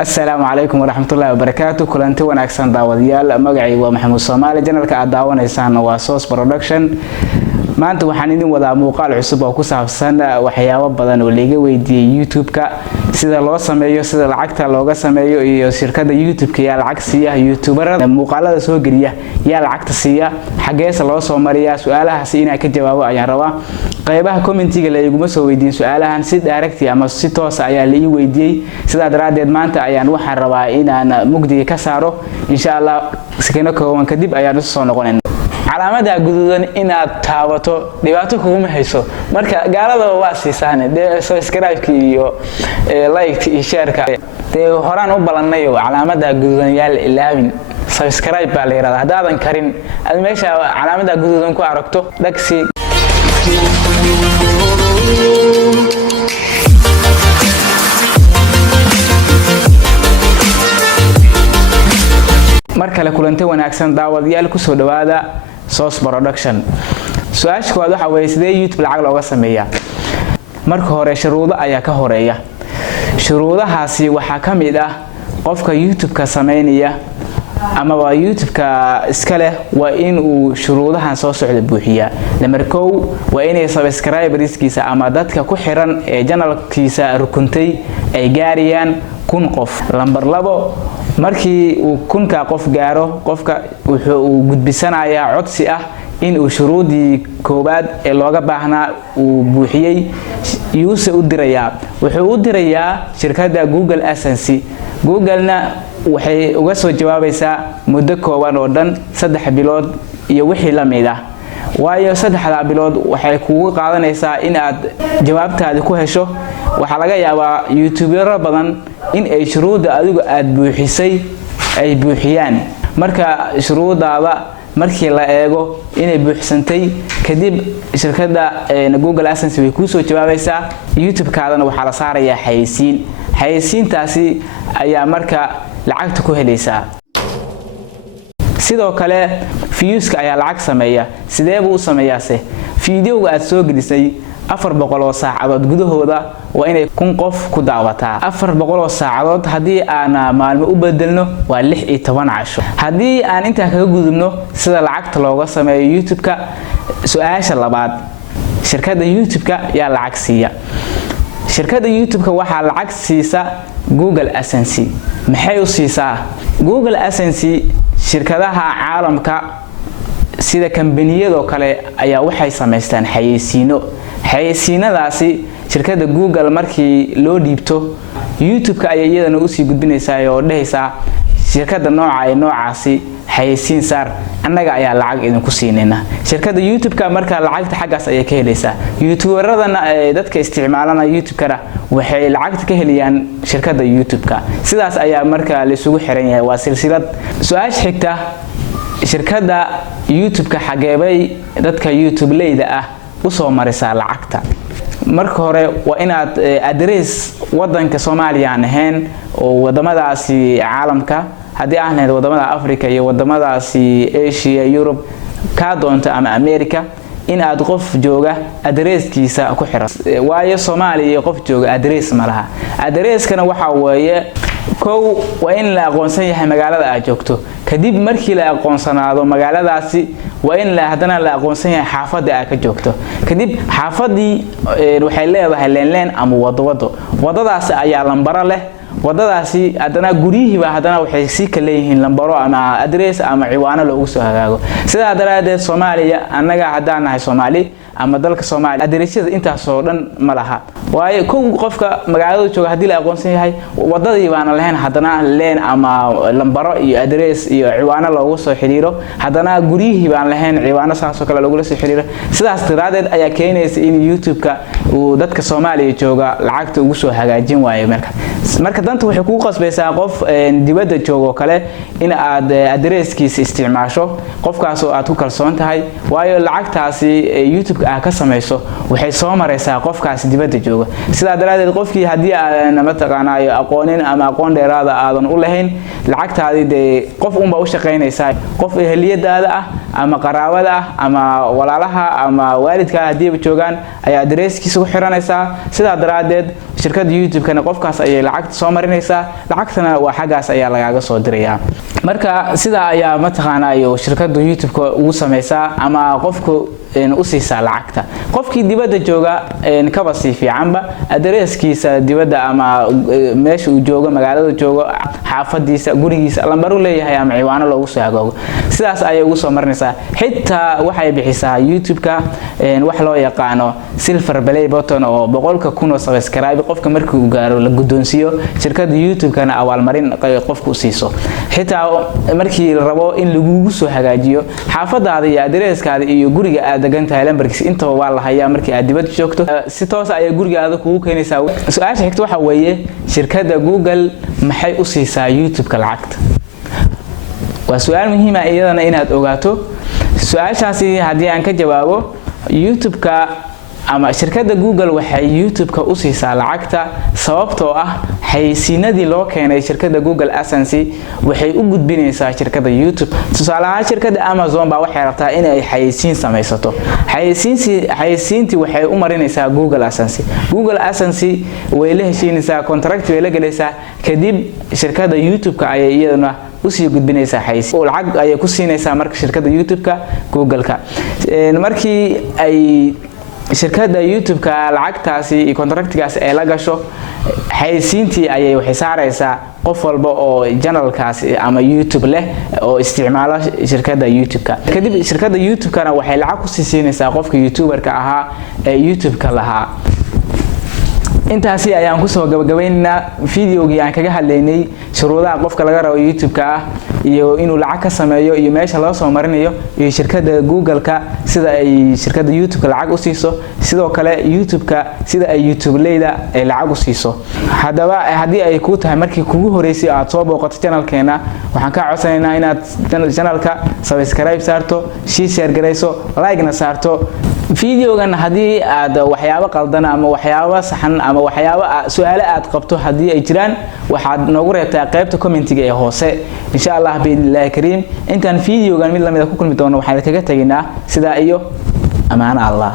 السلام عليكم ورحمة الله وبركاته. كلنتي wanaagsan daawadayaal magacay waa Maxamuud Soomaali channelka aad daawanaysaan waa Source Production. maanta waxaan idin wadaa muuqaal cusub oo ku saabsan waxyaabo badan oo laga weydiiyay YouTube-ka sida loo sameeyo sida lacagta looga sameeyo iyo shirkadda YouTube-ka yaa lacag siiya YouTuberada muuqaalada soo geliya yaa lacagta siiya xageesa loo soo mariyaa su'aalahaas inaan ka jawaabo ayaan rabaa qaybaha commentiga la iguma soo weydiin su'aalahan si direct ama si toos ayaa la ii weydiiyay sida daraadeed maanta ayaan waxaan rabaa inaan mugdiga ka saaro insha Allah sikana kooban kadib ayaan soo noqonaynaa calaamada guduudan inaad taabato dhibaato kuma hayso marka gaalada waa siisaan subscribe iyo like iyo share ka horaan u balanayo calaamada guduudan yaal ilaawin subscribe baa la yiraahdaa hadaadan karin ad meesha calaamada guduudan ku aragto dhagsi markale kulantay wanaagsan daawadayaal ku soo dhawaada Source Production. su'aasha koowaad waxa weeye sidee YouTube lacag looga sameeyaa marka hore shuruudo ayaa ka horeeya shuruudahaasi waxa kamid ah qofka YouTube-ka sameynaya ama waa YouTube-ka iska leh waa in uu shuruudahan soo socda buuxiyaa number 1 waa inay subscriberskiisa ama dadka ku xiran ee channelkiisa rukuntay ay gaariyaan 1000 qof number 2 markii uu 1000 qof gaaro qofka wuxuu gudbisanayaa codsi ah in uu shuruudii koobaad ee looga baahnaa uu buuxiyay yuuse u dirayaa wuxuu u dirayaa shirkadda Google AdSense Google-na waxay uga soo jawaabaysaa muddo kooban oo dhan 3 bilood iyo wixii la mid ah waayo 3 bilood waxay kugu qaadanaysaa in aad jawaabtaada ku hesho waxa laga yaabaa YouTuber badan in ay shuruuda adigu aad buuxisay ay buuxiyaan marka shuruudaada markii la eego inay buuxsantay kadib shirkadda Google AdSense way ku soo jawaabaysaa YouTube-kaadana waxa la saarayaa xayeysiintaasi ayaa marka lacagta ku helaysaa sidoo kale views-ka ayaa lacag sameeya sidee buu sameeyaase video-ga aad soo gelisay 400 oo saacadood gudahooda waa inay 1000 qof ku daawataa 400 oo saacadood hadii aan maalmo u bedelno waa 16 casho hadii aan inta kaga gudubno sida lacagta looga sameeyo YouTube-ka su'aasha labaad shirkadda YouTube-ka yaa lacag siiya shirkadda YouTube-ka waxa lacag siisa Google AdSense maxay u siisaa Google AdSense shirkadaha caalamka sida kambaniyada kale ayaa waxay sameystaan xayeysiinadaasi shirkadda Google markii loo dhiibto YouTube-ka ay iyadana u sii gudbinaysaa oo dhahaysaa shirkadda noocaasi xayeysiin saar annaga ayaa lacag idin ku siinayna shirkadda YouTube-ka marka lacagta xaggaas ay ka helaysaa YouTuberadana dadka isticmaalana YouTube-ka waxay lacagta ka helayaan shirkadda YouTube-ka sidaas ayaa marka la isugu xiran yahay waa silsilad su'aasha xigta shirkadda YouTube-ka xageebay dadka YouTube-leyda ah u soo marisaa lacagta marka hore waa inaad address wadanka Soomaaliya ahayn oo wadamadaasi caalamka hadii ahneed wadamada Afrika iyo wadamadaasi Asia Europe ka doonto ama America in aad qof jooga addresskiisa ku xiran waayo Soomaaliya qof jooga address ma laha addresskana waxa weeye kow waa in la aqoonsan yahay magaalada aad joogto kadib markii la aqoonsanaado magaaladaasi waa in la hadana la aqoonsan yahay xaafadda aad ka joogto kadib xaafadii waxay leedahay leen ama wadadaas ayaa lambaro leh wadadaasi hadana guriyihiiba hadana waxay si kale yihiin lambaro ama address ama ciwaano loogu soo hagaago sida daraadeed Soomaaliya annaga hadaan nahay Soomaali ama dalka Soomaaliya addressyada intaas oo dhan ma laha waayo qofka magaalada jooga hadii la aqoonsan yahay wadadii baan lahayn hadana leen ama lambaro iyo address iyo ciwaano loogu soo xiriiro hadana guriyihii baan lahayn ciwaano saas oo kale loogu soo xiriiro sidaas daraadeed ayaa keenaysa in YouTube-ka uu dadka Soomaaliya jooga lacagta ugu soo hagaajin waayo marka danta waxay ku qasbaysaa qof dibadda joogo kale in aad addresskiisa isticmaasho qofkaas oo aad ku kalsoon tahay waayo lacagtaasi YouTube-ka ka sameeyso waxay soo maraysaa qofkaas dibadda jooga sida daraadeed qofkii hadii aan ma taqaanayo aqoonin ama aqoon dheeraad ah aadan u lahayn lacagtaadi qof u shaqeynaysa qof eheliyadaada ah ama qaraabada ah ama walaalaha ama waalidka hadii ay joogan ay addresskiisa ku xiranaysaa sida daraadeed shirkadda YouTube-kana qofkaas ayay lacagta soo marinaysaa lacagtana waa xagaas ayaa lagaaga soo dirayaa marka sida ayaa mataqaanaa shirkadda YouTube-ka ugu sameeysaa ama qofku u siisaa lacagta qofkii dibadda jooga kaba si fiicanba adereeskiisa dibadda ama meesha uu joogo magaalada joogo xaafadiisa gurigiisa lambaru leeyahay ama ciwaano loogu soo hagaago sidaas ayay ugu soo marinaysaa xitaa waxay bixisaa YouTube-ka wax loo yaqaano silver play button oo 100,000 subscribe qofka markii uu gaaro la guddoonsiyo shirkadda YouTube-kana awaalmarin qofku siiso xitaa markii la rabo in lagu soo hagaajiyo xaafadaada iyo adereeskaada iyo guriga aad degantahay lambarkiisa inta waa la hayaa markii aad dibadda joogto si toos ah ay gurigaada kugu keenaysaa su'aasha xigta waxa weeye shirkadda Google maxay u siisaa YouTube-ka lacagta waa su'aal muhiim ah iyadana inaad ogaato su'aashaasi haddii aan ka jawaabo YouTube-ka ama shirkadda Google waxay YouTube-ka u siisaa lacagta sababtoo ah xayeysiinadii loo keenay shirkadda Google AdSense waxay u gudbinaysaa shirkadda YouTube tusaale ahaan shirkadda Amazon baa waxay rabtaa in ay xayeysiin samaysato xayeysiintii waxay u marinaysaa Google AdSense way la heshiinaysaa contract way la galaysaa kadib shirkadda YouTube-ka ayay iyaduna usii gudbinaysaa xayeysiin lacag ayay ku siinaysaa marka shirkadda YouTube-ka Google-ka markii ay shirkadda YouTube-ka lacagtaasi iyo contractigaas ay la gasho xayeysiintii ayay waxay saaraysaa qof walba oo channelkaas ama YouTube leh oo isticmaala shirkadda YouTube-ka kadib shirkadda YouTube-kana waxay lacag ku siinaysaa qofka YouTuber-ka ahaa ee YouTube-ka lahaa intaasi ayaan ku soo gabagabeynaa videogii aan kaga hadlaynay shuruudaha qofka laga rabo YouTube-ka iyo inuu lacag ka sameeyo iyo meesha loo soo marinayo iyo shirkadda Google-ka sida ay shirkadda YouTube-ka lacag u siiso sidoo kale YouTube-ka sida ay YouTube-leyda ay lacag u siiso hadaba hadii ay ku tahay markii kugu horeysay aad soo booqato channel-keena waxaan ka codsanaynaa inaad channel-ka subscribe saarto share gareyso like-na saarto videogan hadii aad waxyaabo qaldan ama waxyaabo saxan ama waxyaabo su'aalo aad qabto hadii ay jiraan waxaad noogu reebtaa qaybta comment-iga ee hoose insha Allah billahi kariim intaan videogan mid lamid ah ku kulmi doono waxaan kaga taginaa sida iyo amaana Allah